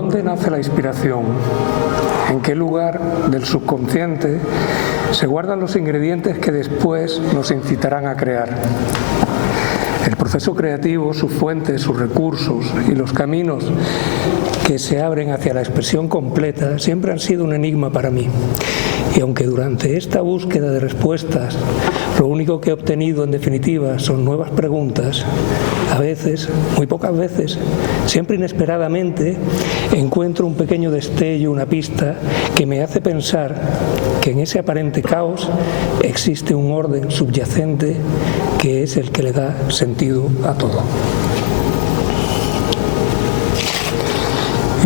dónde nace la inspiración? ¿En qué lugar del subconsciente se guardan los ingredientes que después nos incitarán a crear? El proceso creativo, sus fuentes, sus recursos y los caminos que se abren hacia la expresión completa siempre han sido un enigma para mí. Y aunque durante esta búsqueda de respuestas lo único que he obtenido en definitiva son nuevas preguntas, a veces, muy pocas veces, siempre inesperadamente, encuentro un pequeño destello, una pista que me hace pensar que en ese aparente caos existe un orden subyacente que es el que le da sentido a todo.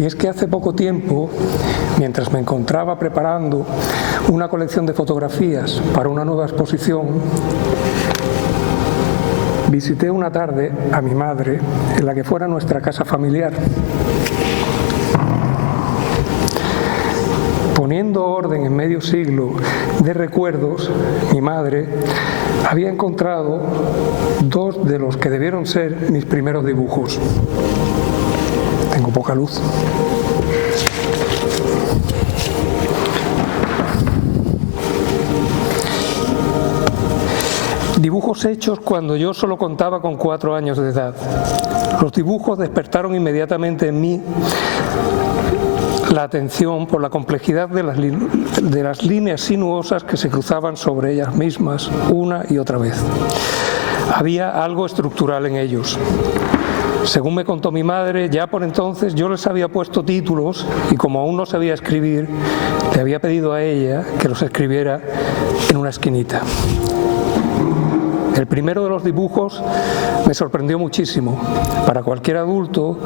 Y es que hace poco tiempo, mientras me encontraba preparando una colección de fotografías para una nueva exposición, visité una tarde a mi madre en la que fuera nuestra casa familiar. Poniendo orden en medio siglo de recuerdos, mi madre había encontrado dos de los que debieron ser mis primeros dibujos. Tengo poca luz. Dibujos hechos cuando yo solo contaba con 4 años de edad. Los dibujos despertaron inmediatamente en mí la atención por la complejidad de las líneas sinuosas que se cruzaban sobre ellas mismas una y otra vez. Había algo estructural en ellos. Según me contó mi madre, ya por entonces yo les había puesto títulos y como aún no sabía escribir, le había pedido a ella que los escribiera en una esquinita. El primero de los dibujos me sorprendió muchísimo. Para cualquier adulto,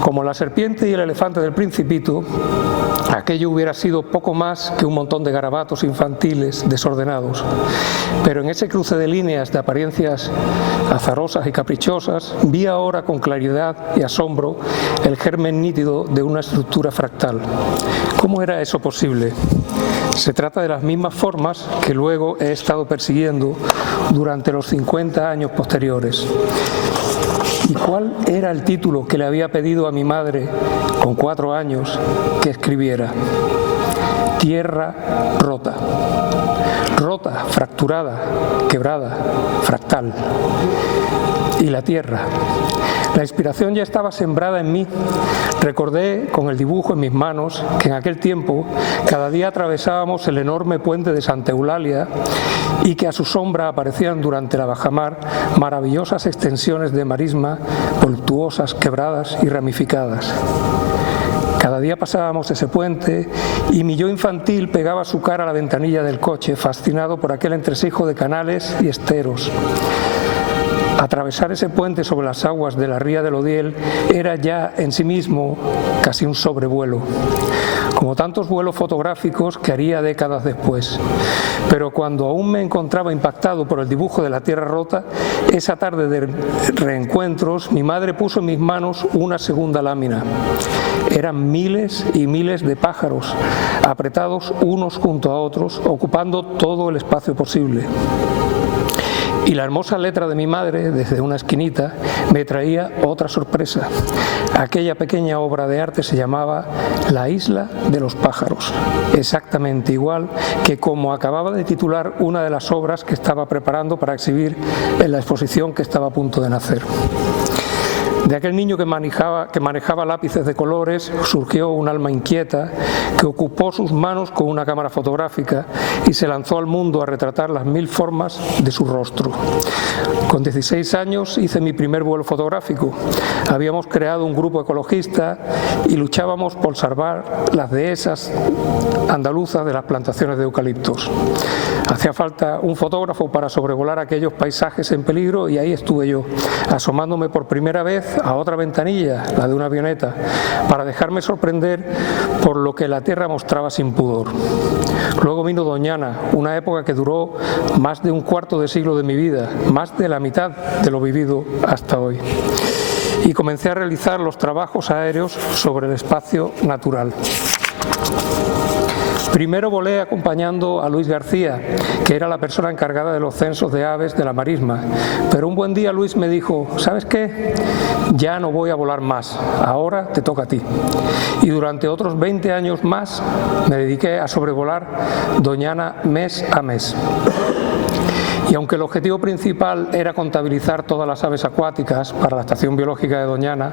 como la serpiente y el elefante del Principito, aquello hubiera sido poco más que un montón de garabatos infantiles desordenados. Pero en ese cruce de líneas de apariencias azarosas y caprichosas, vi ahora con claridad y asombro el germen nítido de una estructura fractal. ¿Cómo era eso posible? Se trata de las mismas formas que luego he estado persiguiendo durante los 50 años posteriores. ¿Y cuál era el título que le había pedido a mi madre con 4 años que escribiera? Tierra rota. Rota, fracturada, quebrada, fractal. Y la tierra. La inspiración ya estaba sembrada en mí. Recordé con el dibujo en mis manos que en aquel tiempo cada día atravesábamos el enorme puente de Santa Eulalia y que a su sombra aparecían durante la bajamar maravillosas extensiones de marisma voluptuosas, quebradas y ramificadas. Cada día pasábamos ese puente y mi yo infantil pegaba su cara a la ventanilla del coche, fascinado por aquel entresijo de canales y esteros. Atravesar ese puente sobre las aguas de la ría del Odiel era ya en sí mismo casi un sobrevuelo, como tantos vuelos fotográficos que haría décadas después. Pero cuando aún me encontraba impactado por el dibujo de la tierra rota, esa tarde de reencuentros, mi madre puso en mis manos una segunda lámina. Eran miles y miles de pájaros, apretados unos junto a otros, ocupando todo el espacio posible. Y la hermosa letra de mi madre, desde una esquinita, me traía otra sorpresa. Aquella pequeña obra de arte se llamaba La isla de los pájaros, exactamente igual que como acababa de titular una de las obras que estaba preparando para exhibir en la exposición que estaba a punto de nacer. De aquel niño que manejaba lápices de colores surgió un alma inquieta que ocupó sus manos con una cámara fotográfica y se lanzó al mundo a retratar las 1000 formas de su rostro. Con 16 años hice mi primer vuelo fotográfico. Habíamos creado un grupo ecologista y luchábamos por salvar las dehesas andaluzas de las plantaciones de eucaliptos. Hacía falta un fotógrafo para sobrevolar aquellos paisajes en peligro y ahí estuve yo, asomándome por primera vez a otra ventanilla, la de una avioneta, para dejarme sorprender por lo que la tierra mostraba sin pudor. Luego vino Doñana, una época que duró más de un cuarto de siglo de mi vida, más de la mitad de lo vivido hasta hoy. Y comencé a realizar los trabajos aéreos sobre el espacio natural. Primero volé acompañando a Luis García, que era la persona encargada de los censos de aves de la marisma, pero un buen día Luis me dijo: ¿sabes qué? Ya no voy a volar más, ahora te toca a ti. Y durante otros 20 años más me dediqué a sobrevolar Doñana mes a mes. Y aunque el objetivo principal era contabilizar todas las aves acuáticas para la Estación Biológica de Doñana,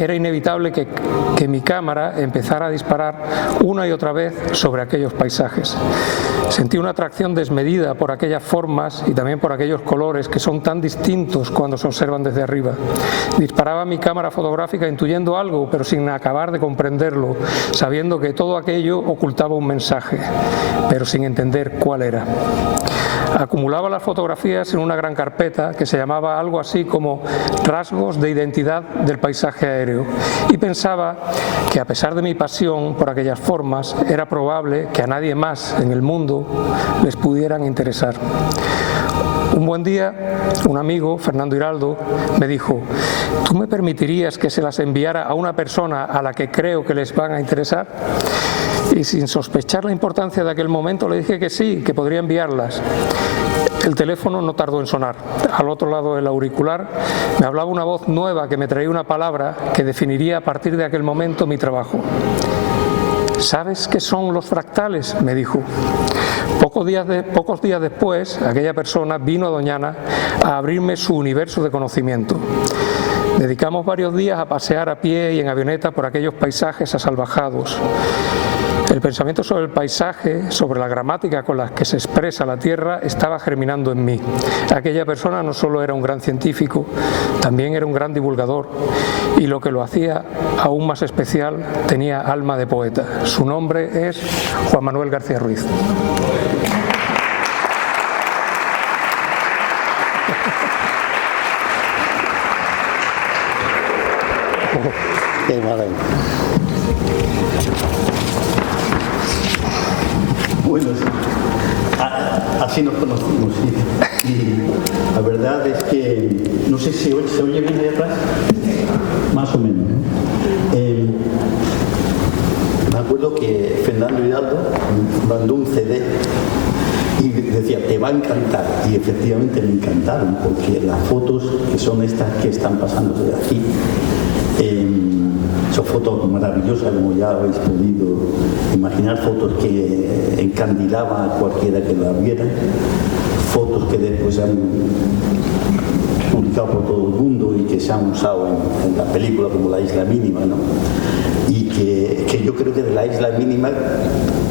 era inevitable que mi cámara empezara a disparar una y otra vez sobre aquellos paisajes. Sentí una atracción desmedida por aquellas formas y también por aquellos colores que son tan distintos cuando se observan desde arriba. Disparaba mi cámara fotográfica intuyendo algo, pero sin acabar de comprenderlo, sabiendo que todo aquello ocultaba un mensaje, pero sin entender cuál era. Acumulaba las fotografías en una gran carpeta que se llamaba algo así como rasgos de identidad del paisaje aéreo, y pensaba que a pesar de mi pasión por aquellas formas, era probable que a nadie más en el mundo les pudieran interesar. Un buen día, un amigo, Fernando Hiraldo, me dijo: ¿tú me permitirías que se las enviara a una persona a la que creo que les van a interesar? Y sin sospechar la importancia de aquel momento le dije que sí, que podría enviarlas. El teléfono no tardó en sonar. Al otro lado del auricular me hablaba una voz nueva que me traía una palabra que definiría a partir de aquel momento mi trabajo. ¿Sabes qué son los fractales?, me dijo. Pocos días después, aquella persona vino a Doñana a abrirme su universo de conocimiento. Dedicamos varios días a pasear a pie y en avioneta por aquellos paisajes asalvajados. El pensamiento sobre el paisaje, sobre la gramática con la que se expresa la tierra, estaba germinando en mí. Aquella persona no solo era un gran científico, también era un gran divulgador, y lo que lo hacía aún más especial, tenía alma de poeta. Su nombre es Juan Manuel García Ruiz. Qué maravilla. Bueno, así nos conocimos, ¿sí? Y la verdad es que, no sé si se oye bien ahí atrás, más o menos, ¿no? Me acuerdo que Fernando Hiraldo mandó un CD y decía: te va a encantar, y efectivamente me encantaron, porque las fotos que son estas que están pasando de aquí, son fotos maravillosas, como ya habéis podido imaginar, fotos que encandilaban a cualquiera que las viera, fotos que después se han publicado por todo el mundo y que se han usado en la película como La Isla Mínima, ¿no? Y que yo creo que de La Isla Mínima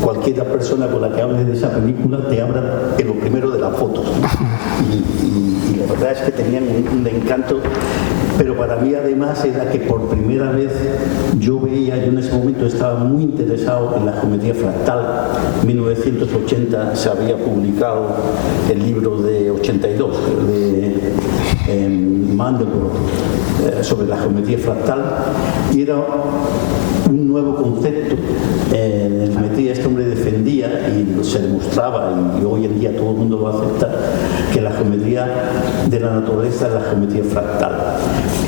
cualquier persona con la que hable de esa película te habla en lo primero de las fotos, ¿no? Y la verdad es que tenían un encanto. Pero para mí además era que por primera vez yo en ese momento estaba muy interesado en la geometría fractal. En 1980 se había publicado el libro de 82 de Mandelbrot sobre la geometría fractal, y era un nuevo concepto. En la geometría este hombre defendía, y se demostraba, y hoy en día todo el mundo lo acepta, que la geometría de la naturaleza es la geometría fractal,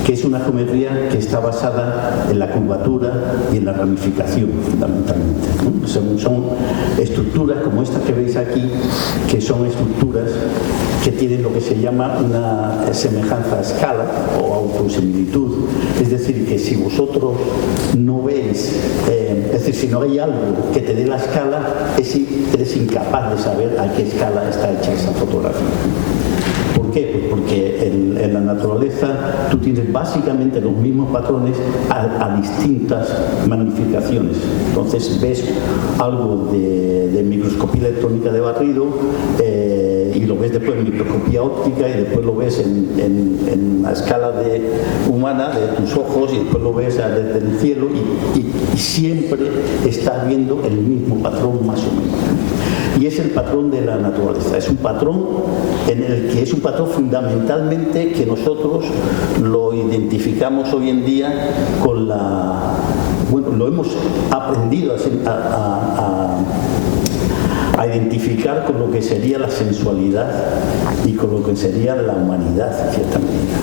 que es una geometría que está basada en la curvatura y en la ramificación, fundamentalmente, ¿no? Son estructuras como estas que veis aquí, que son estructuras que tienen lo que se llama una semejanza a escala o autosimilitud. Es decir, que si vosotros no veis, es decir, si no hay algo que te dé la escala, eres incapaz de saber a qué escala está hecha esa fotografía. ¿Por qué? Pues porque en la naturaleza tú tienes básicamente los mismos patrones a distintas magnificaciones. Entonces ves algo de microscopía electrónica de barrido, y lo ves después en microscopía óptica, y después lo ves en la escala humana de tus ojos, y después lo ves desde el cielo, y siempre estás viendo el mismo patrón más o menos. Y es el patrón de la naturaleza, es un patrón en el que es un patrón fundamentalmente que nosotros lo identificamos hoy en día con lo hemos aprendido a identificar con lo que sería la sensualidad y con lo que sería la humanidad, en cierta medida.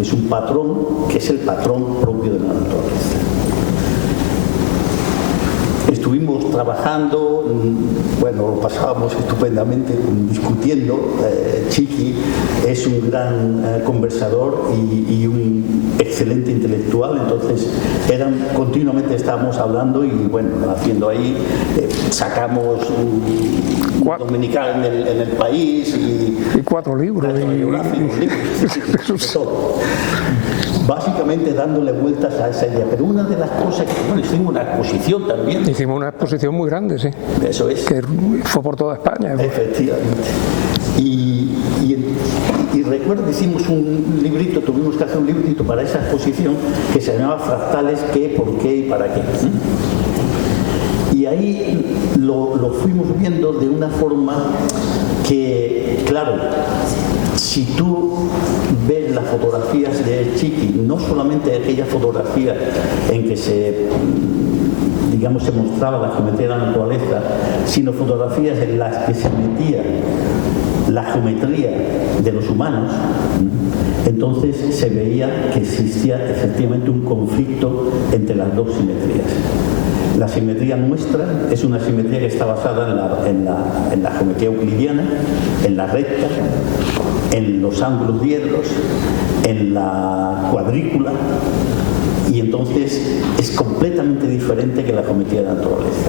Es un patrón que es el patrón propio de la naturaleza. Estuvimos estuvimos trabajando, bueno, lo pasábamos estupendamente discutiendo. Chiqui es un gran conversador y un excelente intelectual, entonces continuamente estábamos hablando y bueno, haciendo ahí, sacamos un dominical en el país y 4 libros. Básicamente dándole vueltas a esa idea. Pero una de las cosas que, bueno, hicimos una exposición también. Hicimos una exposición muy grande, sí. Eso es. Que fue por toda España. Efectivamente. Y recuerdo que hicimos un librito, tuvimos que hacer un librito para esa exposición que se llamaba Fractales, qué, por qué y para qué. Y ahí lo fuimos viendo de una forma que, claro, si tú ves las fotografías de Chiqui, no solamente aquella fotografía en que se mostraba la geometría de la naturaleza, sino fotografías en las que se metía la geometría de los humanos, entonces se veía que existía efectivamente un conflicto entre las dos simetrías. La simetría nuestra es una simetría que está basada en la geometría euclidiana, en la recta, en los ángulos diedros, en la cuadrícula, y entonces es completamente diferente que la geometría de la naturaleza.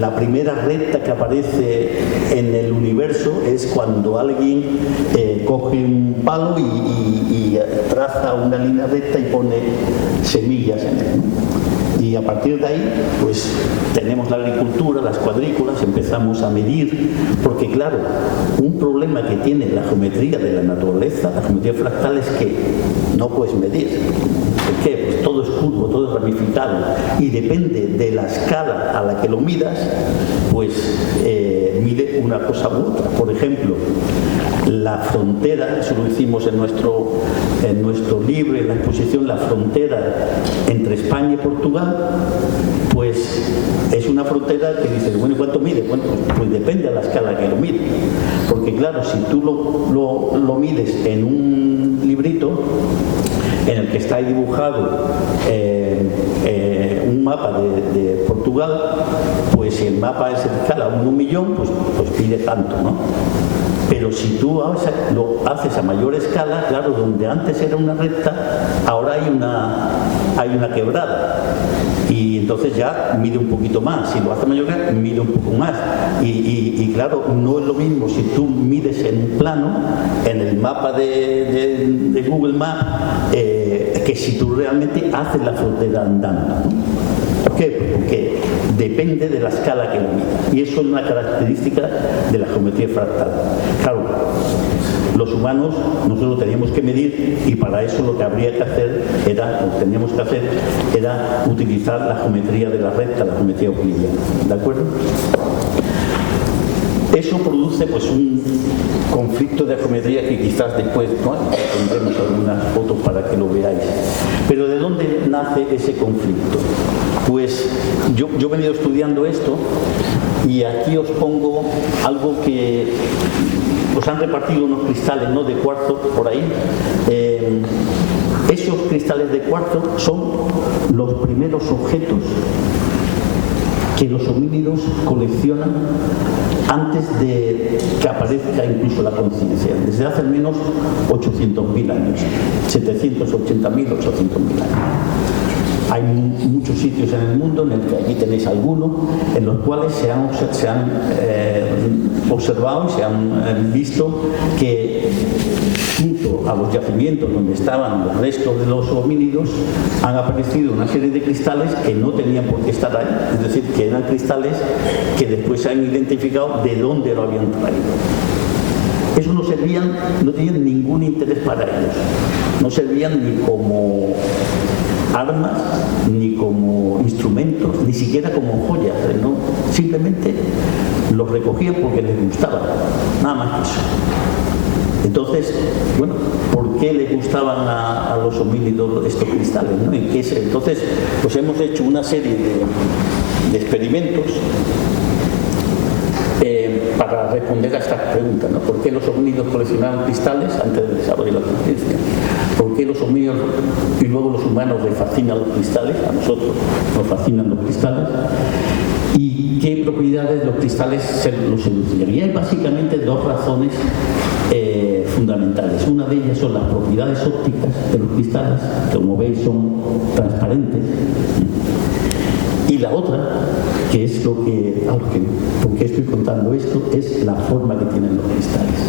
La primera recta que aparece en el universo es cuando alguien coge un palo y traza una línea recta y pone semillas en él, ¿no? Y a partir de ahí, pues tenemos la agricultura, las cuadrículas, empezamos a medir, porque claro, un problema que tiene la geometría de la naturaleza, la geometría fractal, es que no puedes medir. ¿Por qué? Pues todo es curvo, todo es ramificado, y depende de la escala a la que lo midas, pues mide una cosa u otra. Por ejemplo, la frontera, eso lo hicimos en nuestro libro, en la exposición, la frontera entre España y Portugal, pues es una frontera que dices, bueno, ¿y cuánto mide? Bueno, pues depende de la escala que lo mide. Porque claro, si tú lo mides en un librito en el que está ahí dibujado un mapa de Portugal, pues si el mapa es en escala 1.000.000, pues pide tanto, ¿no? Pero si tú lo haces a mayor escala, claro, donde antes era una recta, ahora hay una quebrada. Y entonces ya mide un poquito más. Si lo hace mayor, mide un poco más. Y claro, no es lo mismo si tú mides en un plano, en el mapa de Google Maps, que si tú realmente haces la frontera andando, ¿no? ¿Por qué? Porque depende de la escala que lo midas. Y eso es una característica de la geometría fractal. Claro, los humanos, nosotros teníamos que medir, y para eso lo que habría que hacer era utilizar la geometría de la recta, la geometría euclidiana. ¿De acuerdo? Eso produce pues un conflicto de geometría que quizás después, ¿no?, tendremos algunas fotos para que lo veáis. Pero ¿de dónde nace ese conflicto? Pues yo he venido estudiando esto, y aquí os pongo algo que os han repartido unos cristales, ¿no?, de cuarzo por ahí. Esos cristales de cuarzo son los primeros objetos que los homínidos coleccionan antes de que aparezca incluso la conciencia, desde hace al menos 800.000 años, 780.000, 800.000 años. Hay muchos sitios en el mundo, en el que aquí tenéis algunos, en los cuales se han observado y se han visto que junto a los yacimientos donde estaban los restos de los homínidos han aparecido una serie de cristales que no tenían por qué estar ahí, es decir, que eran cristales que después se han identificado de dónde lo habían traído. Eso no tenían ningún interés para ellos, no servían ni como armas, ni como instrumentos, ni siquiera como joyas, ¿no? Simplemente los recogían porque les gustaban, nada más que eso. Entonces, bueno, ¿por qué le gustaban a los homínidos estos cristales, ¿no? Entonces, pues hemos hecho una serie de experimentos para para responder a estas preguntas, ¿no? ¿Por qué los homínidos coleccionaban cristales antes del desarrollo de la conciencia? ¿Por qué los homínidos y luego los humanos les fascinan los cristales? A nosotros nos fascinan los cristales. ¿Y qué propiedades los cristales los seducían? Y hay básicamente dos razones fundamentales. Una de ellas son las propiedades ópticas de los cristales, que como veis son transparentes. Y la otra, que es lo que, ¿por qué estoy contando esto? Es la forma que tienen los cristales.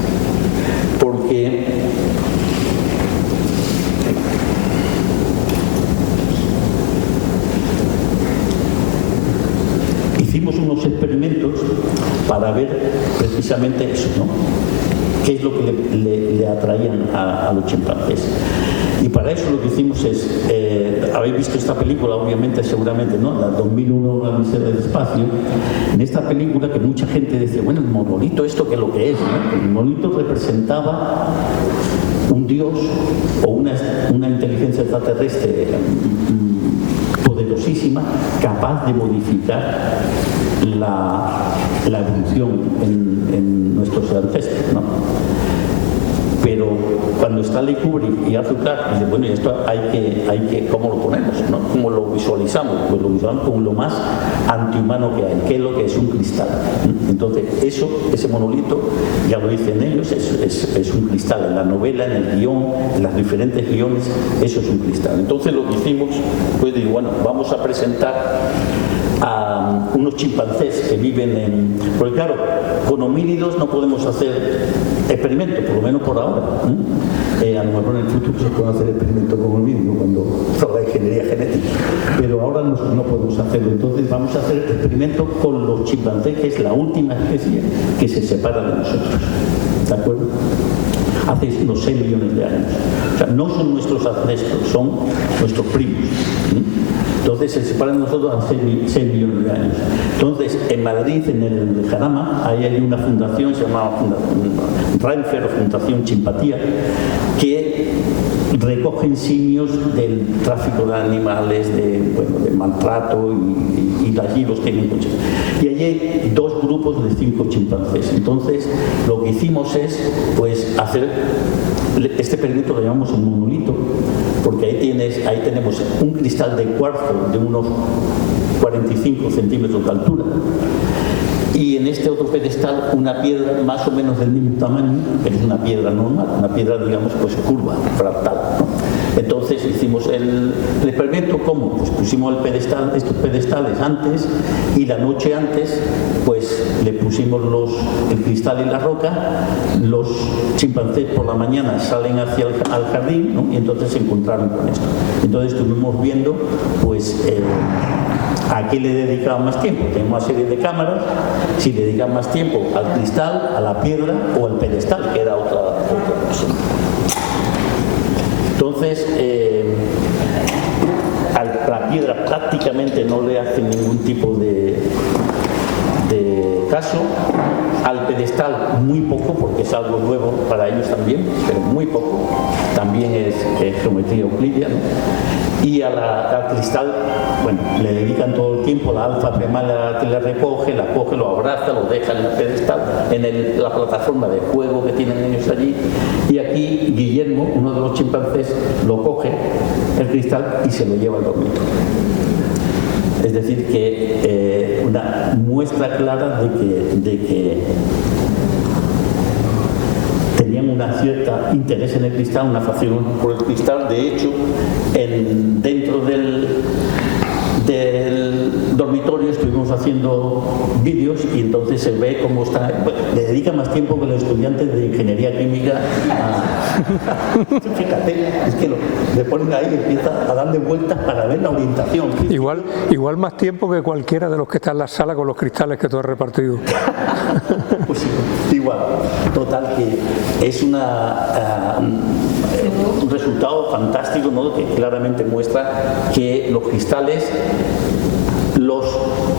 Porque hicimos unos experimentos para ver precisamente eso, ¿no? ¿Qué es lo que le atraían a los chimpancés? Y para eso lo que hicimos es, habéis visto esta película, obviamente, seguramente, ¿no? La 2001, la Odisea del Espacio. En esta película que mucha gente decía, bueno, el monolito, ¿esto qué es lo que es? ¿No? El monolito representaba un dios o una inteligencia extraterrestre poderosísima, capaz de modificar la evolución en nuestros ancestros, ¿no? Pero cuando Stanley Kubrick y Arthur Clarke dicen, bueno, y esto hay que, ¿cómo lo ponemos? ¿No? ¿Cómo lo visualizamos? Pues lo visualizamos como lo más antihumano que hay, que es lo que es un cristal. Entonces, ese monolito, ya lo dicen ellos, es un cristal. En la novela, en el guión, en los diferentes guiones, eso es un cristal. Entonces, lo que hicimos, pues digo, bueno, vamos a presentar a unos chimpancés que viven porque claro, con homínidos no podemos hacer experimentos, por lo menos por ahora. A lo mejor en el futuro se pueden hacer experimentos con homínidos cuando toda la ingeniería genética, pero ahora no podemos hacerlo. Entonces vamos a hacer experimentos con los chimpancés, que es la última especie que se separa de nosotros, ¿de acuerdo? Hace unos 6 millones de años. O sea, no son nuestros ancestros, son nuestros primos. Entonces se separan de nosotros a 6 millones de años. Entonces, en Madrid, en el Jarama, ahí hay una fundación, se llama Renfer, Fundación Chimpatía, que recogen simios del tráfico de animales, de maltrato y allí los tienen muchos. Y allí hay 2 grupos de 5 chimpancés. Entonces, lo que hicimos es pues hacer este experimento, lo llamamos un monolito, porque ahí tenemos un cristal de cuarzo de unos 45 centímetros de altura. Y en este otro pedestal una piedra más o menos del mismo tamaño, pero es una piedra normal, una piedra, digamos, pues curva, fractal, ¿no? Entonces hicimos el experimento, ¿cómo? Pues pusimos estos pedestales antes, y la noche antes pues le pusimos el cristal y la roca. Los chimpancés por la mañana salen hacia el jardín, ¿no? Y entonces se encontraron con esto. Entonces estuvimos viendo pues ¿a qué le dedicaban más tiempo? Tenemos una serie de cámaras. Si le dedican más tiempo al cristal, a la piedra o al pedestal, que era otra cosa. Entonces, a la piedra prácticamente no le hace ningún tipo de caso. Al pedestal muy poco, porque es algo nuevo para ellos también, pero muy poco. También es geometría euclidia, ¿no? Y al cristal, bueno, le dedican todo el tiempo. La alfa femala que la coge, lo abraza, lo deja en el pedestal, en la plataforma de juego que tienen ellos allí. Y aquí Guillermo, uno de los chimpancés, lo coge, el cristal, y se lo lleva al dormitorio. Es decir, que una muestra clara de que tenían una cierta interés en el cristal, una fascinación por el cristal. De hecho, dentro del dormitorio estuvimos haciendo vídeos, y entonces se ve cómo está. Bueno, le dedica más tiempo que los estudiantes de ingeniería química fíjate, es que le ponen ahí y empieza a darle vueltas para ver la orientación. Igual más tiempo que cualquiera de los que están en la sala con los cristales que tú has repartido. Pues sí, igual. Total, que es un resultado fantástico, ¿no? Que claramente muestra que los cristales, los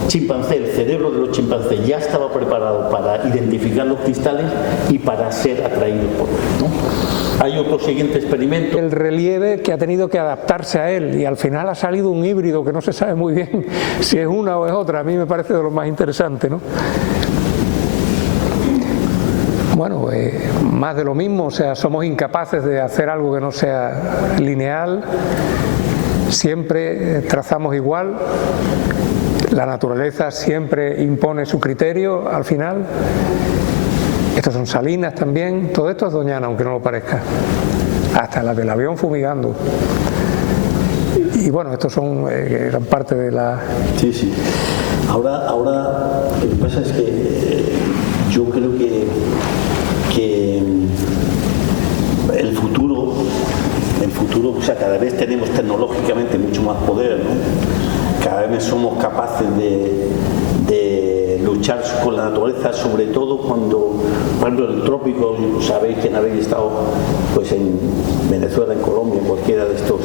chimpancés, el cerebro de los chimpancés ya estaba preparado para identificar los cristales y para ser atraídos por ellos, ¿no? Hay otro siguiente experimento. El relieve que ha tenido que adaptarse a él, y al final ha salido un híbrido que no se sabe muy bien si es una o es otra. A mí me parece de lo más interesante, ¿no? bueno, más de lo mismo, o sea, somos incapaces de hacer algo que no sea lineal, siempre trazamos igual, la naturaleza siempre impone su criterio al final. Estos son salinas también, todo esto es Doñana, aunque no lo parezca, hasta la del avión fumigando. Y bueno, estos son gran parte de la... Sí, sí. Ahora lo que pasa es que yo creo que el futuro, o sea, cada vez tenemos tecnológicamente mucho más poder, ¿no? Cada vez somos capaces de luchar con la naturaleza, sobre todo cuando, por ejemplo, en el trópico, sabéis que habéis estado pues en Venezuela, en Colombia, en cualquiera de estos,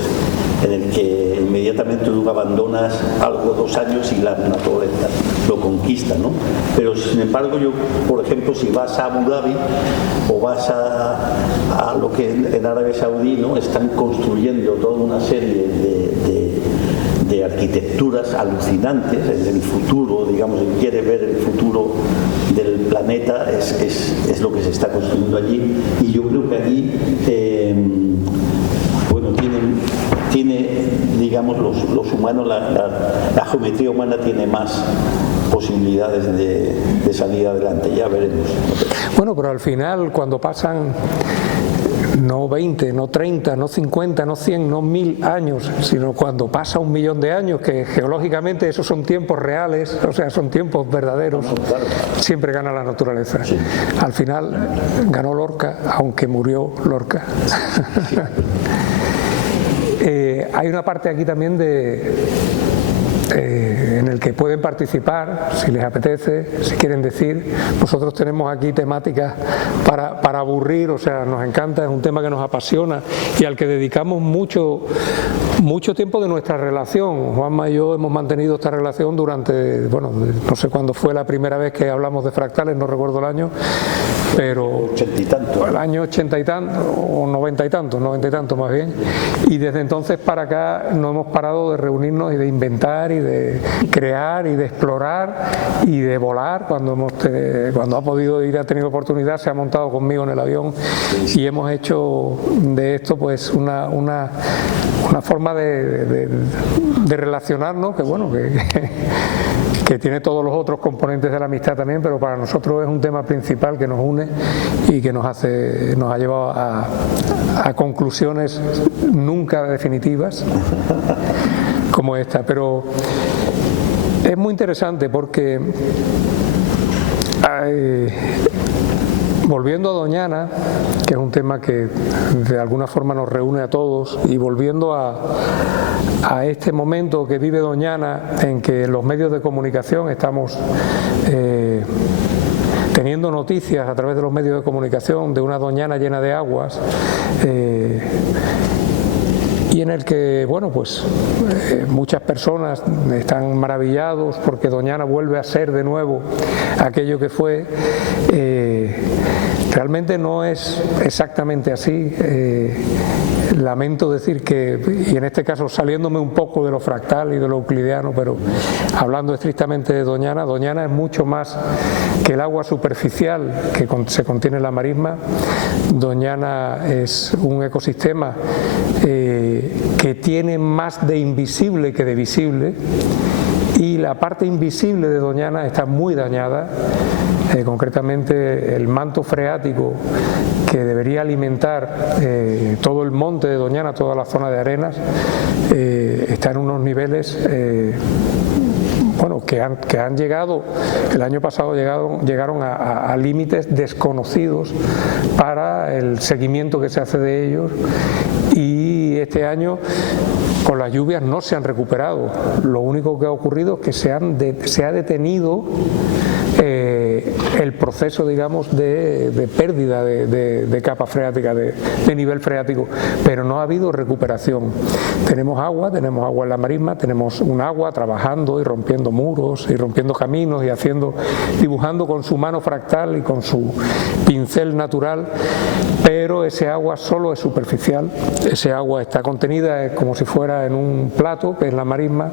en el que inmediatamente tú abandonas algo 2 años y la naturaleza lo conquista, ¿no? Pero sin embargo yo, por ejemplo, si vas a Abu Dhabi o vas a lo que en Arabia Saudí, ¿no? Están construyendo toda una serie de arquitecturas alucinantes en el futuro, digamos, si quiere ver el futuro del planeta, es lo que se está construyendo allí, y yo creo que allí bueno, tiene, digamos, los humanos, la geometría humana tiene más posibilidades de salir adelante, ya veremos. Bueno, pero al final, cuando pasan no 20, no 30, no 50, no 100, no 1000 años, sino cuando pasa 1 millón de años, que geológicamente esos son tiempos reales, o sea, son tiempos verdaderos, claro. Siempre gana la naturaleza. Sí. Al final ganó Lorca, aunque murió Lorca. Sí. Hay una parte aquí también en el que pueden participar, si les apetece, si quieren decir. Nosotros tenemos aquí temáticas para aburrir, o sea, nos encanta, es un tema que nos apasiona y al que dedicamos mucho tiempo de nuestra relación. Juanma y yo hemos mantenido esta relación durante, bueno, no sé cuándo fue la primera vez que hablamos de fractales, no recuerdo el año, pero 80 y tanto. El año 80 y tanto, o 90 y tanto más bien, y desde entonces para acá no hemos parado de reunirnos y de inventar y de crear y de explorar y de volar. Cuando ha podido ir, ha tenido oportunidad, se ha montado conmigo en el avión y hemos hecho de esto pues una forma de relacionarnos que bueno, que tiene todos los otros componentes de la amistad también, pero para nosotros es un tema principal que nos une y que nos ha llevado a conclusiones nunca definitivas como esta. Pero es muy interesante porque volviendo a Doñana, que es un tema que de alguna forma nos reúne a todos, y volviendo a este momento que vive Doñana, en que los medios de comunicación estamos teniendo noticias a través de los medios de comunicación de una Doñana llena de aguas, y en el que, bueno, pues muchas personas están maravillados porque Doñana vuelve a ser de nuevo aquello que fue. Realmente no es exactamente así. Lamento decir que, y en este caso saliéndome un poco de lo fractal y de lo euclidiano, pero hablando estrictamente de Doñana, Doñana es mucho más que el agua superficial que se contiene en la marisma. Doñana es un ecosistema que tiene más de invisible que de visible, y la parte invisible de Doñana está muy dañada. Concretamente el manto freático que debería alimentar todo el monte de Doñana, toda la zona de arenas, está en unos niveles bueno, que han llegado, el año pasado llegaron a límites desconocidos para el seguimiento que se hace de ellos, y este año con las lluvias no se han recuperado. Lo único que ha ocurrido es que se ha detenido el proceso, digamos, de pérdida de capa freática, de nivel freático, pero no ha habido recuperación. Tenemos agua en la marisma, tenemos un agua trabajando y rompiendo muros y rompiendo caminos y dibujando con su mano fractal y con su pincel natural, pero ese agua solo es superficial. Ese agua está contenida como si fuera en un plato, que es la marisma,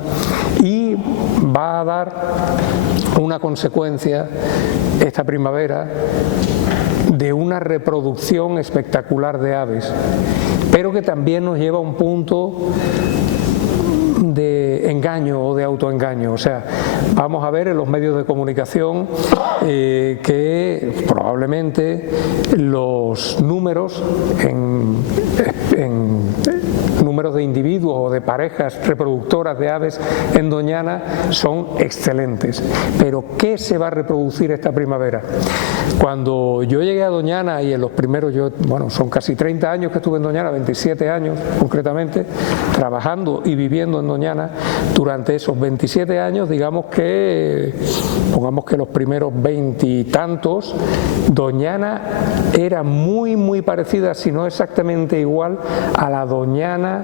y va a dar una consecuencia esta primavera de una reproducción espectacular de aves, pero que también nos lleva a un punto de engaño o de autoengaño. O sea, vamos a ver en los medios de comunicación que probablemente los números en números de individuos o de parejas reproductoras de aves en Doñana son excelentes. Pero ¿qué se va a reproducir esta primavera? Cuando yo llegué a Doñana, y en los primeros, son casi 30 años que estuve en Doñana, 27 años concretamente, trabajando y viviendo en Doñana, durante esos 27 años, pongamos que los primeros 20 y tantos, Doñana era muy, muy parecida, si no exactamente igual, a la Doñana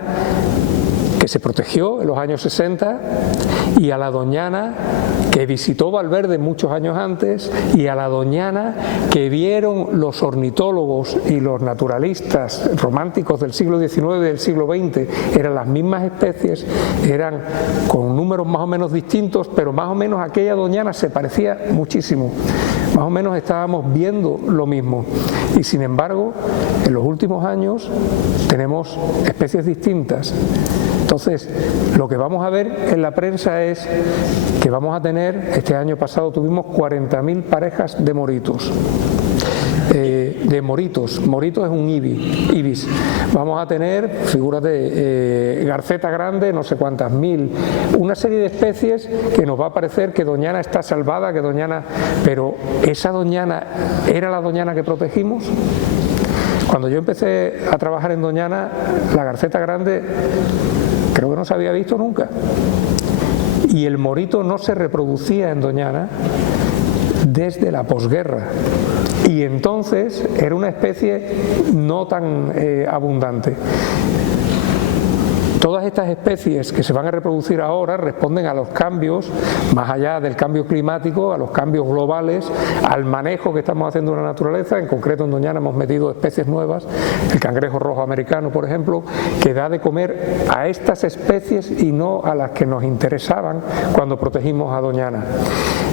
que se protegió en los años 60 y a la Doñana que visitó Valverde muchos años antes y a la Doñana que vieron los ornitólogos y los naturalistas románticos del siglo XIX y del siglo XX. Eran las mismas especies, eran con números más o menos distintos, pero más o menos aquella Doñana se parecía muchísimo. Más o menos estábamos viendo lo mismo. Y sin embargo, en los últimos años tenemos especies distintas. Entonces, lo que vamos a ver en la prensa es que vamos a tener, este año pasado tuvimos 40.000 parejas de moritos. Morito es un ibis. Vamos a tener, figúrate, garceta grande, no sé cuántas mil, una serie de especies que nos va a parecer que Doñana está salvada, pero esa Doñana era la Doñana que protegimos. Cuando yo empecé a trabajar en Doñana, la garceta grande creo que no se había visto nunca. Y el morito no se reproducía en Doñana desde la posguerra. Y entonces era una especie no tan abundante. Todas estas especies que se van a reproducir ahora responden a los cambios, más allá del cambio climático, a los cambios globales, al manejo que estamos haciendo de la naturaleza. En concreto en Doñana hemos metido especies nuevas, el cangrejo rojo americano, por ejemplo, que da de comer a estas especies y no a las que nos interesaban cuando protegimos a Doñana.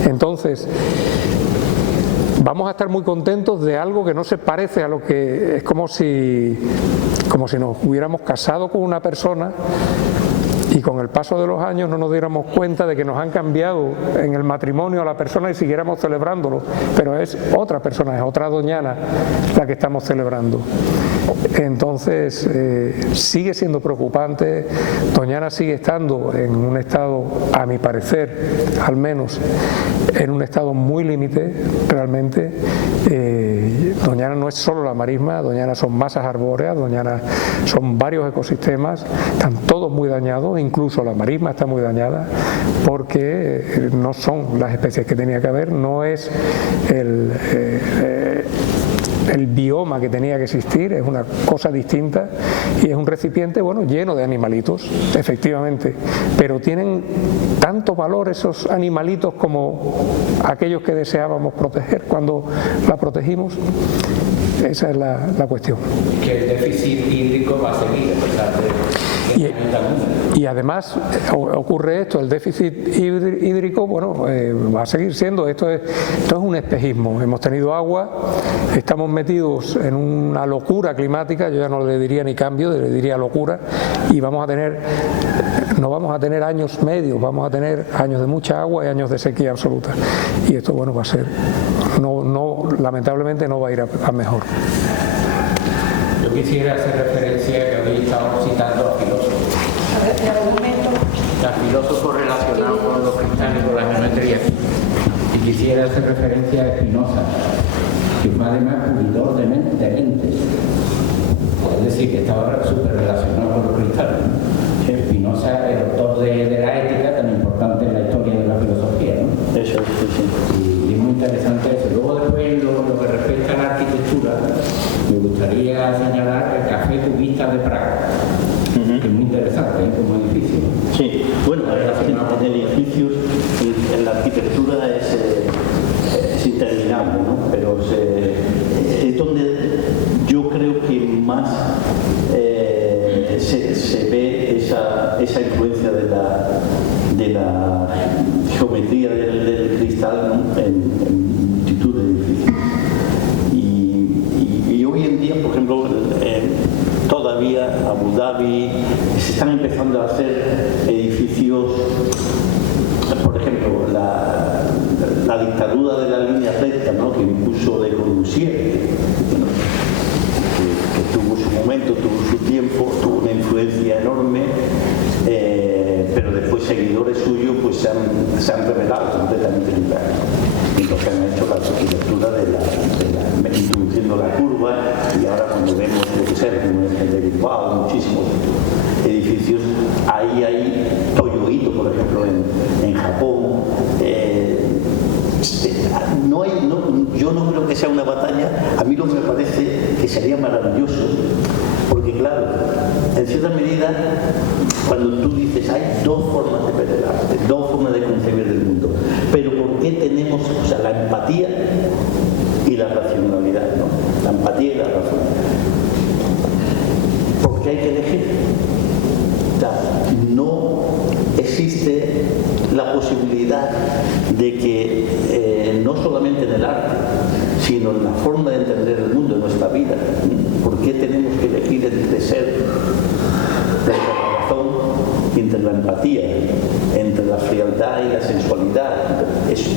Entonces, vamos a estar muy contentos de algo que no se parece a lo que es, como si nos hubiéramos casado con una persona y con el paso de los años no nos diéramos cuenta de que nos han cambiado en el matrimonio a la persona y siguiéramos celebrándolo, pero es otra persona, es otra Doñana la que estamos celebrando. Entonces sigue siendo preocupante. Doñana sigue estando en un estado, a mi parecer, al menos, en un estado muy límite realmente. Doñana no es solo la marisma, Doñana son masas arbóreas, Doñana son varios ecosistemas, están todos muy dañados, incluso la marisma está muy dañada porque no son las especies que tenía que haber, no es el bioma que tenía que existir, es una cosa distinta y es un recipiente, lleno de animalitos, efectivamente, pero tienen tanto valor esos animalitos como aquellos que deseábamos proteger cuando la protegimos. Esa es la cuestión. Que el déficit hídrico va a seguir a pesar de... Y además ocurre esto, el déficit hídrico, va a seguir siendo, esto es un espejismo. Hemos tenido agua, estamos metidos en una locura climática, yo ya no le diría ni cambio, le diría locura, y no vamos a tener años medios, vamos a tener años de mucha agua y años de sequía absoluta. Y esto, va a ser, lamentablemente no va a ir a mejor. Yo quisiera hacer referencia que habéis estado citando a filósofos. A filósofos relacionados con los cristales y con la geometría. Y quisiera hacer referencia a Espinosa, que fue además pulidor de mentes. Es decir, que estaba súper relacionado con los cristales. Espinosa, el autor de la ética, tan importante en la historia de la filosofía, ¿no? Eso, sí. Y es muy interesante eso. Luego después, lo que respecta a la arquitectura, me gustaría señalar el Café Cubista de Praga, que es muy interesante como edificio. Sí, en edificios, en la arquitectura es interminable, ¿no? Pero es donde yo creo que más se ve esa influencia Dhabi, se están empezando a hacer edificios, por ejemplo, la dictadura de la línea recta, ¿no?, que impuso Le Corbusier, que tuvo su momento, tuvo su tiempo, tuvo una influencia enorme, pero después seguidores suyos pues se han rebelado completamente en lugar, y lo que han hecho la arquitectura introduciendo la curva, y ahora cuando vemos lo que sea, como el de Bilbao, muchísimos edificios, ahí hay Toyohito, por ejemplo, en Japón. Yo no creo que sea una batalla. A mí lo que me parece que sería maravilloso, porque claro, en cierta medida, cuando tú dices hay dos formas de ver el arte, dos formas de concebir el mundo, pero ¿por qué tenemos, o sea, la empatía y la racionalidad, ¿no? La empatía y la razón? ¿Por qué hay que elegir? O sea, no existe la posibilidad de que no solamente en el arte, sino en la forma de entender el mundo, en nuestra vida, ¿por qué tenemos que elegir entre ser, entre la razón, entre la empatía, entre la frialdad y la sensualidad? Eso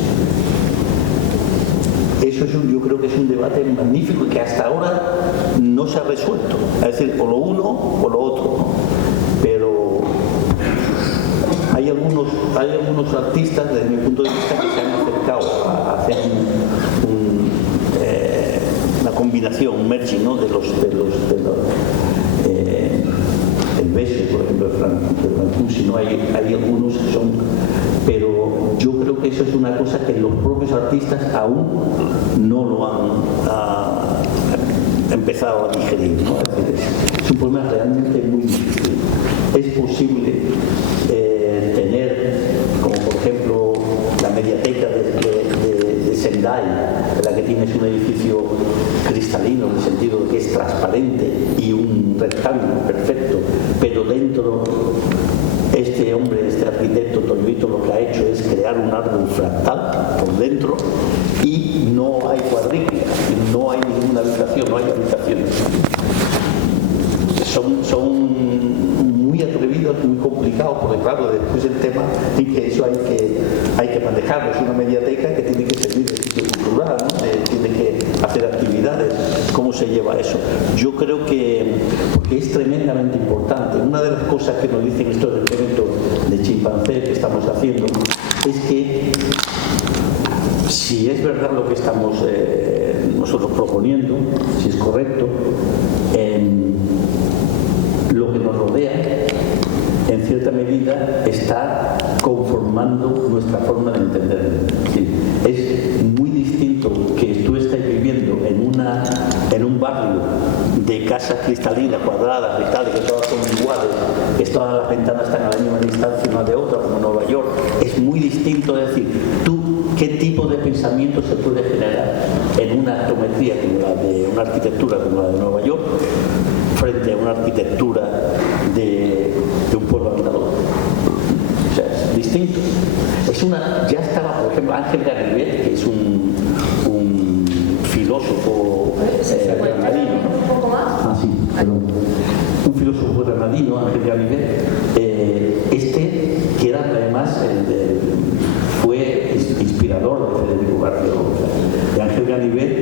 es yo creo que es un debate magnífico y que hasta ahora no se ha resuelto. Es decir, o lo uno o lo otro, ¿no? Pero hay algunos artistas, desde mi punto de vista, que se han acercado a hacer una combinación, un merging, ¿no?, el Besse, por ejemplo, de Brancusi, ¿no? Hay algunos que son, pero yo creo que eso es una cosa que los propios artistas aún no lo han empezado a digerir, ¿no? Es un problema realmente muy difícil. Es posible tener, como por ejemplo la mediateca de Sendai, en la que tienes un edificio cristalino en el sentido de que es transparente y un rectángulo perfecto, pero dentro este hombre, este arquitecto Toyohito, lo que ha hecho es crear un árbol fractal por dentro y no hay cuadrícula, no hay ninguna habitación, no hay habitaciones. Son muy atrevidos, muy complicados, porque claro, después el tema y que eso hay que manejarlo. Es una mediateca que tiene que servir de sitio cultural, ¿no? Tiene que hacer actividades. ¿Cómo se lleva eso? Yo creo que es tremendamente importante. Una de las cosas que nos dicen estos experimentos de chimpancé que estamos haciendo es que si es verdad lo que estamos nosotros proponiendo, si es correcto, lo que nos rodea en cierta medida está conformando nuestra forma de entender. ¿Sí? Es muy distinto que tú estés viviendo en un barrio de casas cristalinas, cuadradas y tal, que todas son iguales, que todas las ventanas están a la misma distancia una de otra, como Nueva York. Es muy distinto, es decir, ¿qué tipo de pensamiento se puede generar en una geometría como la de una arquitectura como la de Nueva York frente a una arquitectura de un pueblo andaluz? O sea, es distinto. Ya estaba, por ejemplo, Ángel Ganivet, que es un filósofo granadino, ¿no? Un filósofo granadino, Ángel Ganivet, que era además fue inspirador de Federico García Lorca. De Ángel Ganivet,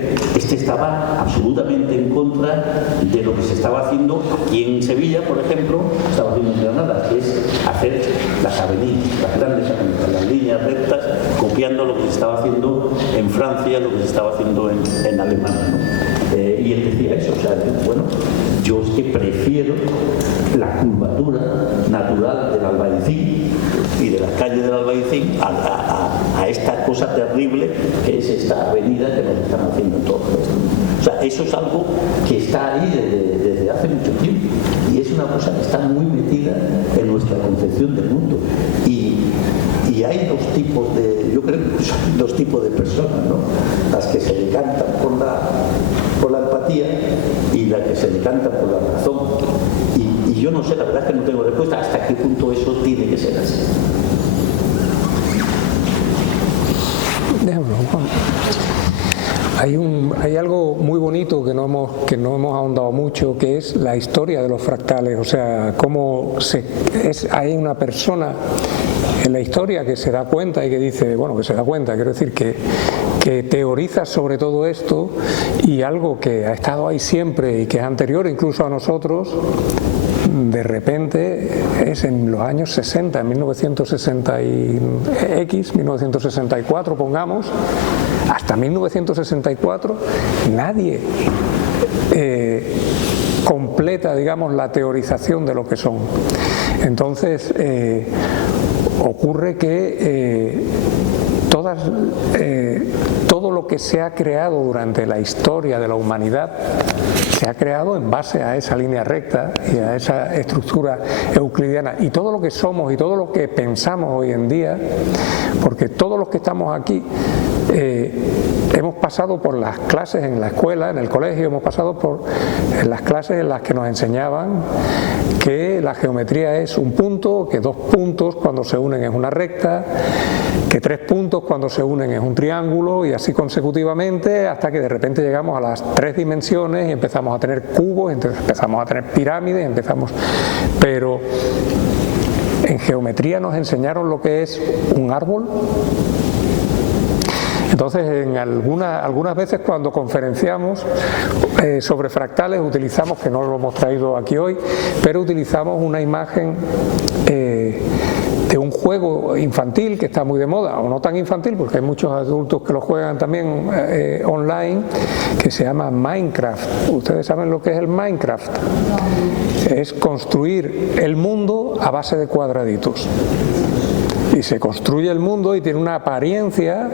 estaba absolutamente en contra de lo que se estaba haciendo aquí en Sevilla, por ejemplo, estaba haciendo en Granada, que es hacer las avenidas, las grandes avenidas, las líneas rectas, copiando lo que se estaba haciendo en Francia, lo que se estaba haciendo en Alemania, ¿no? Y él decía eso, o sea, bueno, yo es que prefiero la curvatura natural del Albaicín y de las calles del Albaicín a esta cosa terrible que es esta avenida que nos están haciendo en todo esto. O sea, eso es algo que está ahí desde hace mucho tiempo y es una cosa que está muy metida en nuestra concepción del mundo. Y hay yo creo que son dos tipos de personas, ¿no? Las que se decantan por la empatía y las que se decantan por la razón. Y yo no sé, la verdad es que no tengo respuesta hasta qué punto eso tiene que ser así. Déjamelo, Juan. Hay algo muy bonito que no hemos ahondado mucho, que es la historia de los fractales. O sea, hay una persona en la historia que se da cuenta y que dice, bueno, que se da cuenta, quiero decir que teoriza sobre todo esto, y algo que ha estado ahí siempre y que es anterior incluso a nosotros, de repente es en los años 60, en 1964 pongamos, hasta 1964 nadie completa, digamos, la teorización de lo que son. Entonces ocurre que todo lo que se ha creado durante la historia de la humanidad se ha creado en base a esa línea recta y a esa estructura euclidiana, y todo lo que somos y todo lo que pensamos hoy en día, porque todos los que estamos aquí hemos pasado por las clases en la escuela, en el colegio, hemos pasado por las clases en las que nos enseñaban que la geometría es un punto, que 2 puntos cuando se unen es una recta, que 3 puntos cuando se unen es un triángulo, y así consecutivamente hasta que de repente llegamos a las 3 dimensiones y empezamos a tener cubos, entonces empezamos a tener pirámides, pero en geometría nos enseñaron lo que es un árbol. Entonces, algunas veces cuando conferenciamos sobre fractales utilizamos, que no lo hemos traído aquí hoy, pero utilizamos una imagen de un juego infantil que está muy de moda, o no tan infantil porque hay muchos adultos que lo juegan también online, que se llama Minecraft. ¿Ustedes saben lo que es el Minecraft? Es construir el mundo a base de cuadraditos. Y se construye el mundo y tiene una apariencia,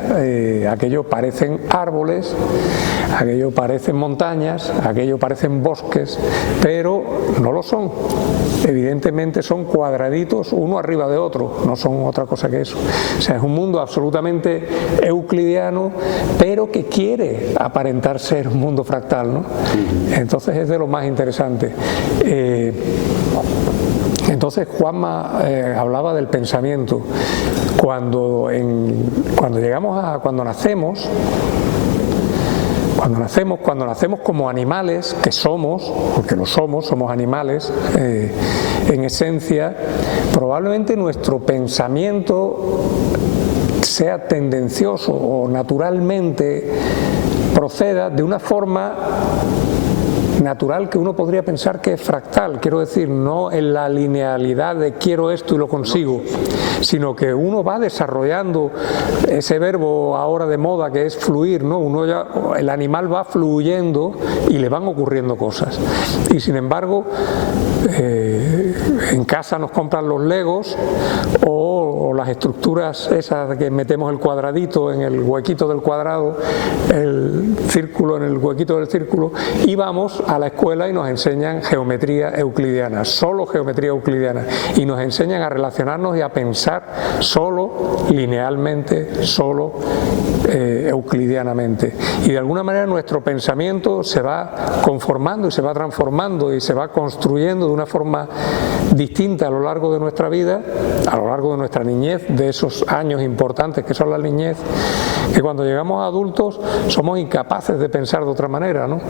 aquello parecen árboles, aquello parecen montañas, aquello parecen bosques, pero no lo son. Evidentemente son cuadraditos uno arriba de otro, no son otra cosa que eso. O sea, es un mundo absolutamente euclidiano, pero que quiere aparentar ser un mundo fractal, ¿no? Entonces es de lo más interesante. Entonces Juanma hablaba del pensamiento. Cuando nacemos como animales, que somos, porque lo somos animales en esencia, probablemente nuestro pensamiento sea tendencioso o naturalmente proceda de una forma natural que uno podría pensar que es fractal, quiero decir, no en la linealidad de quiero esto y lo consigo, sino que uno va desarrollando ese verbo ahora de moda que es fluir, ¿no? El animal va fluyendo y le van ocurriendo cosas. Y sin embargo, en casa nos compran los legos o las estructuras esas que metemos el cuadradito en el huequito del cuadrado, el círculo en el huequito del círculo, y vamos a la escuela y nos enseñan geometría euclidiana, solo geometría euclidiana, y nos enseñan a relacionarnos y a pensar solo linealmente, solo euclidianamente, y de alguna manera nuestro pensamiento se va conformando y se va transformando y se va construyendo de una forma distinta a lo largo de nuestra vida, a lo largo de nuestra niñez, de esos años importantes que son la niñez, que cuando llegamos a adultos somos incapaces de pensar de otra manera, ¿no?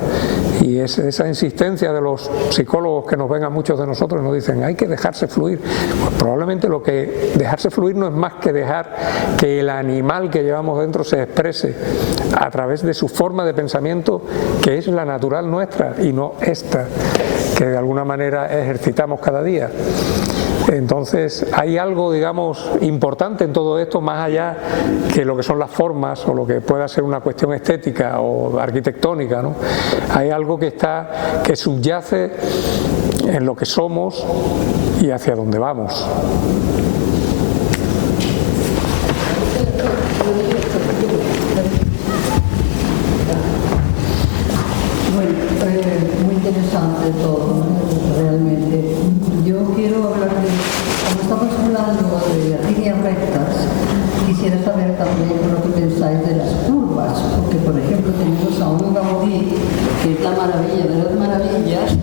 Y esa insistencia de los psicólogos que nos ven a muchos de nosotros y nos dicen hay que dejarse fluir, pues probablemente lo que dejarse fluir no es más que dejar que el animal que llevamos dentro se exprese a través de su forma de pensamiento, que es la natural nuestra y no esta que de alguna manera ejercitamos cada día. Entonces hay algo, digamos, importante en todo esto, más allá que lo que son las formas o lo que pueda ser una cuestión estética o arquitectónica, ¿no? Hay algo que subyace en lo que somos y hacia dónde vamos. Bueno, muy interesante todo, ¿no? Realmente. Yo quiero hablar como estamos hablando de las líneas rectas, quisiera saber también lo que pensáis de las curvas, porque por ejemplo tenemos a un Gaudí, que es la maravilla de las maravillas,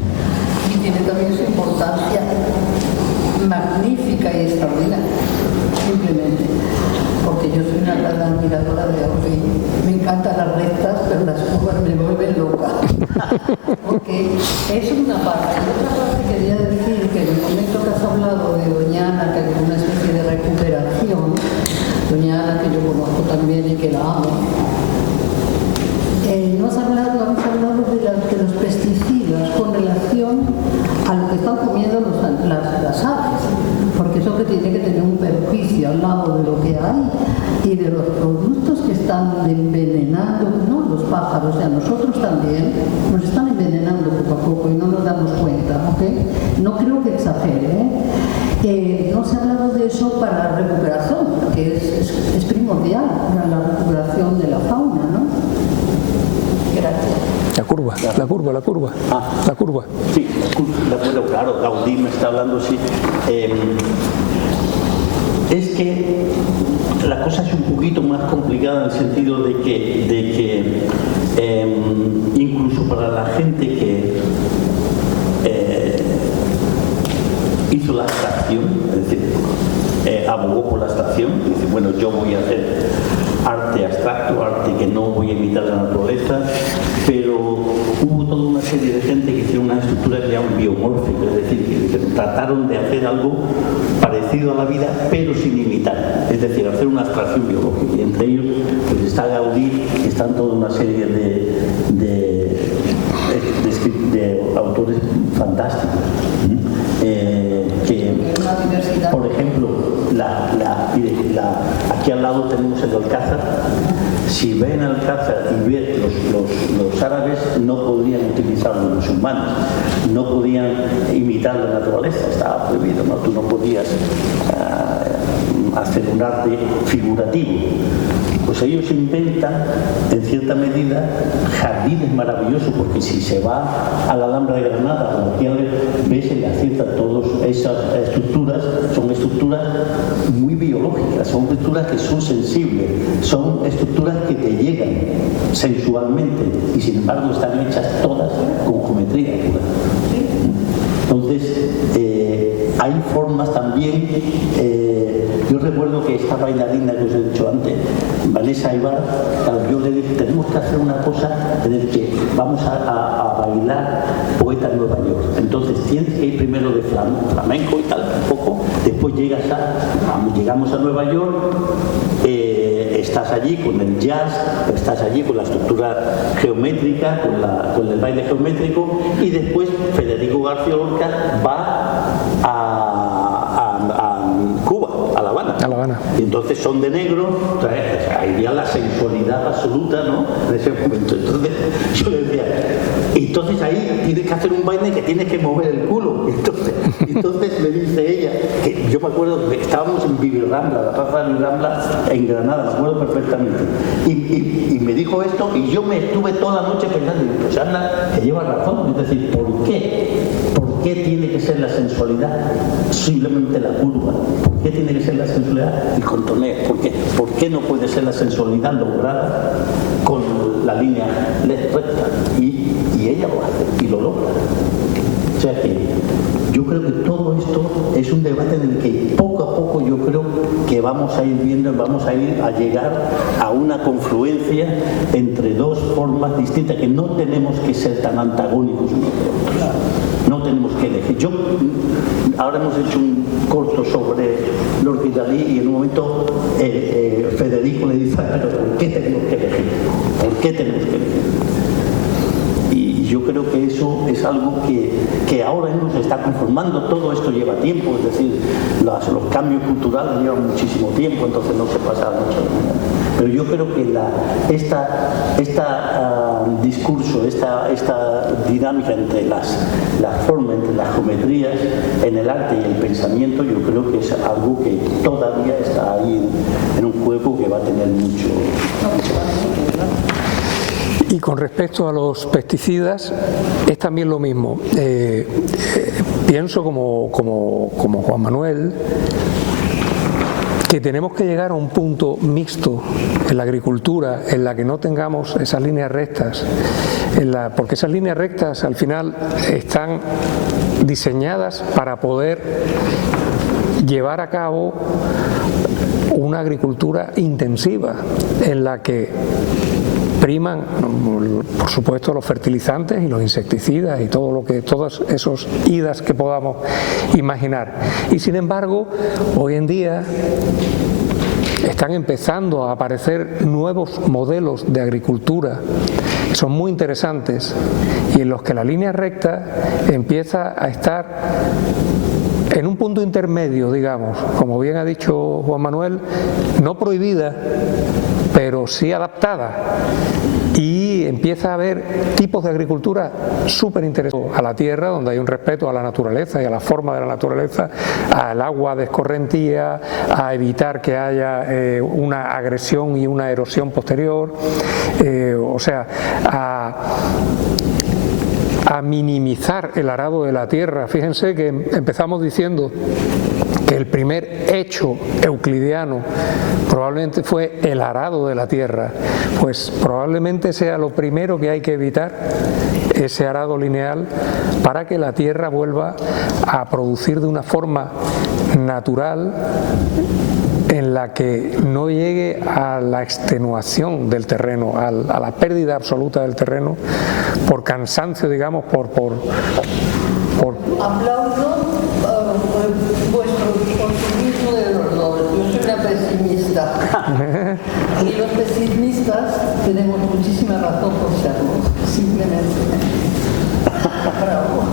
y tiene también su importancia magnífica y extraordinaria, simplemente, porque yo soy una gran admiradora de Gaudí. Me encantan las rectas, pero las Ok, eso es una parte. Y otra parte quería decir que en el momento que has hablado de Doña Ana, que hay una especie de recuperación, Doña Ana que yo conozco también y que la amo, hemos hablado de los pesticidas con relación a lo que están comiendo las aves, porque eso que tiene que tener un perjuicio al lado de lo que hay y de los productos que están envenenando, no los pájaros, y a nosotros también, nos están envenenando poco a poco y no nos damos cuenta, ¿ok? No creo que exagere, no se ha hablado de eso para la recuperación, que es primordial para la recuperación de la fauna, ¿no? Gracias. La curva. Sí, bueno, claro, Gaudí me está hablando, sí. Es que la cosa es un poquito más complicada en el sentido de que incluso para la gente que hizo la abstracción, es decir, abogó por la abstracción, dice, bueno, yo voy a hacer arte abstracto, arte que no voy a imitar la naturaleza, pero hubo toda una serie de gente que hicieron una estructura que llaman biomórfica, es decir, que trataron de hacer algo parecido a la vida, pero sin imitar, es decir, hacer una abstracción biológica. Y entre ellos pues está Gaudí, están toda una serie de autores fantásticos, que, por ejemplo, aquí al lado tenemos el Alcázar. Si ven Alcázar y ven los árabes, no podrían utilizarlo los humanos, no podían imitar la naturaleza, estaba prohibido, ¿no? Tú no podías hacer un arte figurativo. Pues ellos inventan, en cierta medida, jardines maravillosos, porque si se va a la Alhambra de Granada, como aquí ves en la cierta, todas esas estructuras son estructuras muy biológicas, son estructuras que son sensibles, son estructuras que te llegan sensualmente y sin embargo están hechas todas con geometría pura. Entonces, hay formas también. Yo recuerdo que esta bailarina que os he dicho antes, Vanessa Ibar, yo le dije, tenemos que hacer una cosa en el que vamos a bailar Poeta en Nueva York. Entonces tienes que ir primero de flamenco y tal, un poco, después llegamos a Nueva York, estás allí con el jazz, estás allí con la estructura geométrica, con el baile geométrico, y después Federico García Lorca va a Cuba, a La Habana. Y entonces son de negro, ahí ya la sensualidad absoluta, ¿no? En ese momento. Entonces yo le decía, entonces ahí tienes que hacer un baile que tienes que mover el culo. Entonces me dice ella, que yo me acuerdo que estábamos en Vivirrambla, la plaza de Vivirrambla en Granada, me acuerdo perfectamente. Y me dijo esto y yo me estuve toda la noche pensando, pues Ana, que lleva razón, es decir, ¿por qué? ¿Por qué tiene que ser la sensualidad simplemente la curva? ¿Por qué tiene que ser la sensualidad el contoneo? ¿Por qué no puede ser la sensualidad lograda con la línea recta? Y ella lo hace y lo logra. O sea que yo creo que todo esto es un debate en el que poco a poco yo creo que vamos a ir viendo, vamos a ir a llegar a una confluencia entre dos formas distintas, que no tenemos que ser tan antagónicos unos de otros. No tenemos que elegir. Ahora hemos hecho un corto sobre Lorca y Dalí y en un momento Federico le dice, pero ¿por qué tenemos que elegir? ¿Por qué tenemos que elegir? Y yo creo que eso es algo que ahora nos está conformando. Todo esto lleva tiempo, es decir, los cambios culturales llevan muchísimo tiempo, entonces no se pasa mucho. Pero yo creo que discurso, esta dinámica entre las formas, entre las geometrías, en el arte y el pensamiento, yo creo que es algo que todavía está ahí en un juego que va a tener mucho. Y con respecto a los pesticidas, es también lo mismo. Pienso como Juan Manuel, que tenemos que llegar a un punto mixto en la agricultura en la que no tengamos esas líneas rectas, porque esas líneas rectas al final están diseñadas para poder llevar a cabo una agricultura intensiva en la que priman, por supuesto, los fertilizantes y los insecticidas y todos esos idas que podamos imaginar. Y sin embargo, hoy en día están empezando a aparecer nuevos modelos de agricultura que son muy interesantes y en los que la línea recta empieza a estar en un punto intermedio, digamos, como bien ha dicho Juan Manuel, no prohibida, pero sí adaptada, y empieza a haber tipos de agricultura súper interesantes a la tierra, donde hay un respeto a la naturaleza y a la forma de la naturaleza, al agua de escorrentía, a evitar que haya una agresión y una erosión posterior, o sea, a minimizar el arado de la tierra. Fíjense que empezamos diciendo que el primer hecho euclidiano probablemente fue el arado de la tierra, pues probablemente sea lo primero que hay que evitar, ese arado lineal, para que la tierra vuelva a producir de una forma natural en la que no llegue a la extenuación del terreno, a la pérdida absoluta del terreno por cansancio, digamos, por Aplaudo vuestro optimismo de los dos. Yo soy una pesimista. Y los pesimistas tenemos muchísima razón por serlo. Simplemente. Bravo.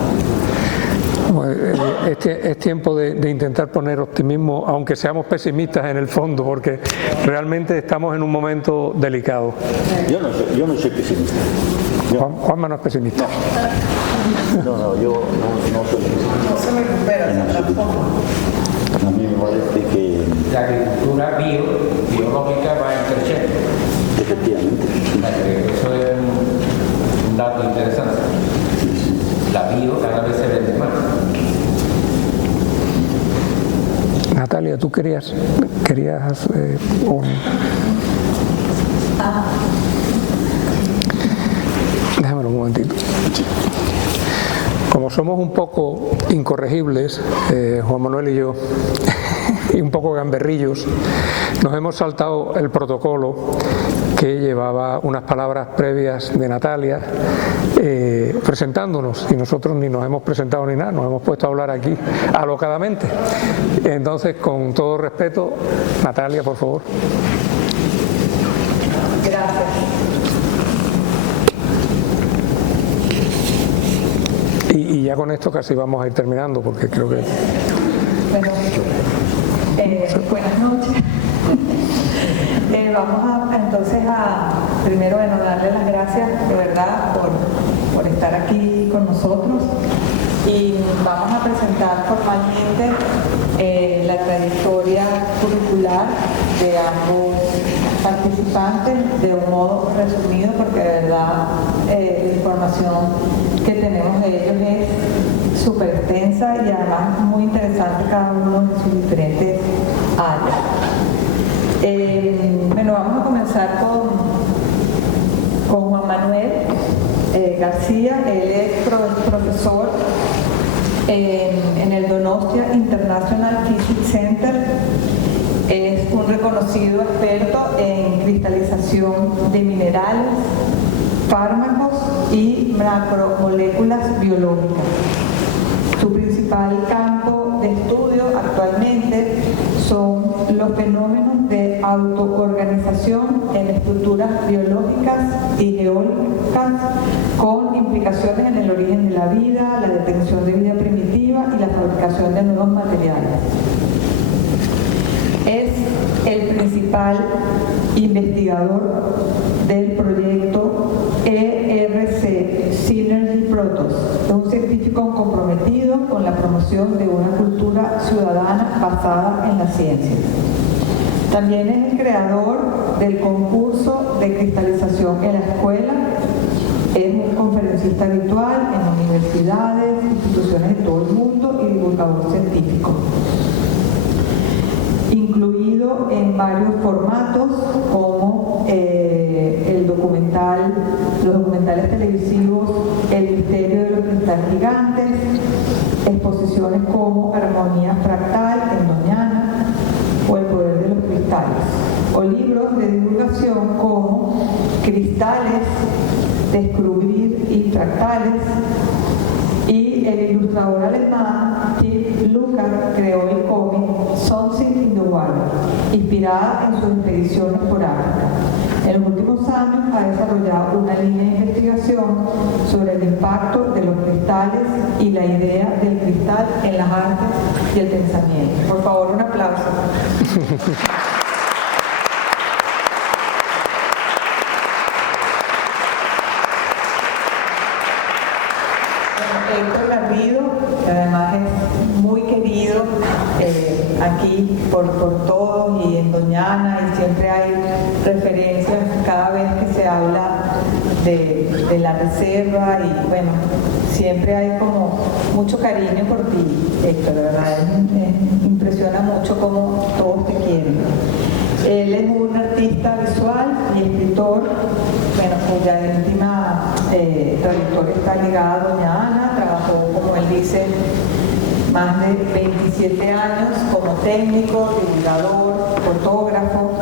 Es tiempo de intentar poner optimismo, aunque seamos pesimistas en el fondo, porque realmente estamos en un momento delicado. Yo no soy pesimista. Juanma no es pesimista. No, yo no soy pesimista. No se me recupera tampoco. A mí me parece que La agricultura biológica va creciendo. efectivamente Eso es un dato interesante. La bio cada vez se vende más. Natalia, tú querías déjamelo un momentito. Como somos un poco incorregibles, Juan Manuel y yo, y un poco gamberrillos, nos hemos saltado el protocolo que llevaba unas palabras previas de Natalia presentándonos, y nosotros ni nos hemos presentado ni nada, nos hemos puesto a hablar aquí alocadamente. Entonces, con todo respeto, Natalia, por favor. Gracias. Y ya con esto casi vamos a ir terminando, porque creo que... Bueno, buenas noches. Vamos entonces primero darle las gracias de verdad por estar aquí con nosotros, y vamos a presentar formalmente la trayectoria curricular de ambos participantes de un modo resumido, porque de verdad la información que tenemos de ellos es súper extensa y además muy interesante cada uno en sus diferentes áreas. Bueno, vamos a comenzar con Juan Manuel García. Él es profesor en el Donostia International Physics Center. Es un reconocido experto en cristalización de minerales, fármacos y macromoléculas biológicas. Su principal campo de estudio actualmente son los fenómenos de autoorganización en estructuras biológicas y geológicas, con implicaciones en el origen de la vida, la detección de vida primitiva y la fabricación de nuevos materiales. Es el principal investigador del proyecto ERC Synergy Protos. Es un científico comprometido con la promoción de una cultura ciudadana basada en la ciencia. También es el creador del concurso de cristalización en la escuela. Es un conferencista habitual en universidades, instituciones de todo el mundo y divulgador científico, incluido en varios formatos como los documentales televisivos El misterio de los cristales gigantes, exposiciones como Armonía Fractal en Doñana o El poder de los cristales, o libros de divulgación como Cristales cristales, descubrir y fractales. Y el ilustrador alemán Tim Luckert creó el cómic Something in the Water, inspirada en sus expediciones por África. En los últimos años ha desarrollado una línea de investigación sobre el impacto de los cristales y la idea del cristal en las artes y el pensamiento. Por favor, un aplauso. Héctor Garrido, que además es muy querido aquí por todos y en Doñana, y siempre hay referencias cada vez que se habla de la reserva, y bueno, siempre hay como mucho cariño por ti, Héctor, de verdad, impresiona mucho cómo todos te quieren. Él es un artista visual y escritor, bueno, cuya íntima trayectoria está ligada a Doña Ana. Trabajó, como él dice, más de 27 años como técnico, divulgador, fotógrafo,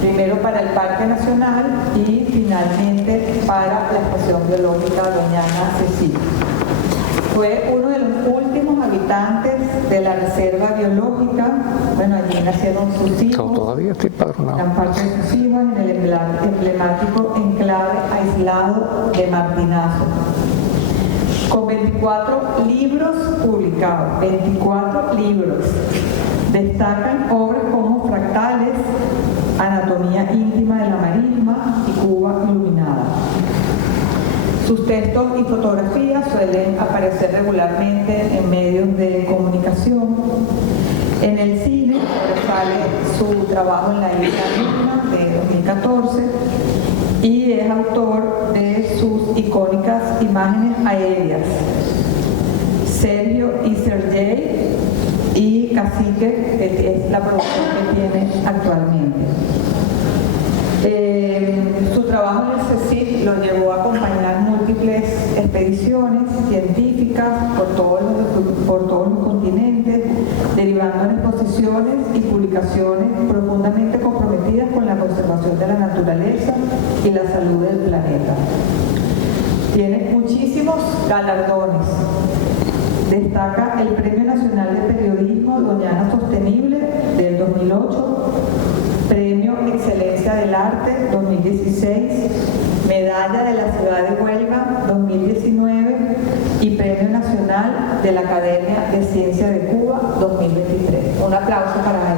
primero para el Parque Nacional y finalmente para la Estación Biológica Doña Ana Cecilia. Fue uno de los últimos habitantes de la reserva biológica. Bueno, allí nacieron sus hijos. Todavía estoy padronado. Gran parte de sus hijos en el emblemático enclave aislado de Martinazo. Con 24 libros publicados, 24 libros. Destacan obras como Fractales, Anatomía íntima de la marisma y Cuba iluminada. Sus textos y fotografías suelen aparecer regularmente en medios de comunicación. En el cine sobresale su trabajo en La Isla Mínima de 2014 y es autor de sus icónicas imágenes aéreas, Sergio y Sergey y Cacique, que es la producción que tiene actualmente. Su trabajo en el CSIC lo llevó a acompañar múltiples expediciones científicas por todos los continentes, derivando en exposiciones y publicaciones profundamente comprometidas con la conservación de la naturaleza y la salud del planeta. Tiene muchísimos galardones. Destaca el Premio Nacional de Periodismo Doñana Sostenible del 2008, Premio Excelencia del Arte 2016, Medalla de la Ciudad de Huelva 2019 y Premio Nacional de la Academia de Ciencia de Cuba 2023. Un aplauso para él.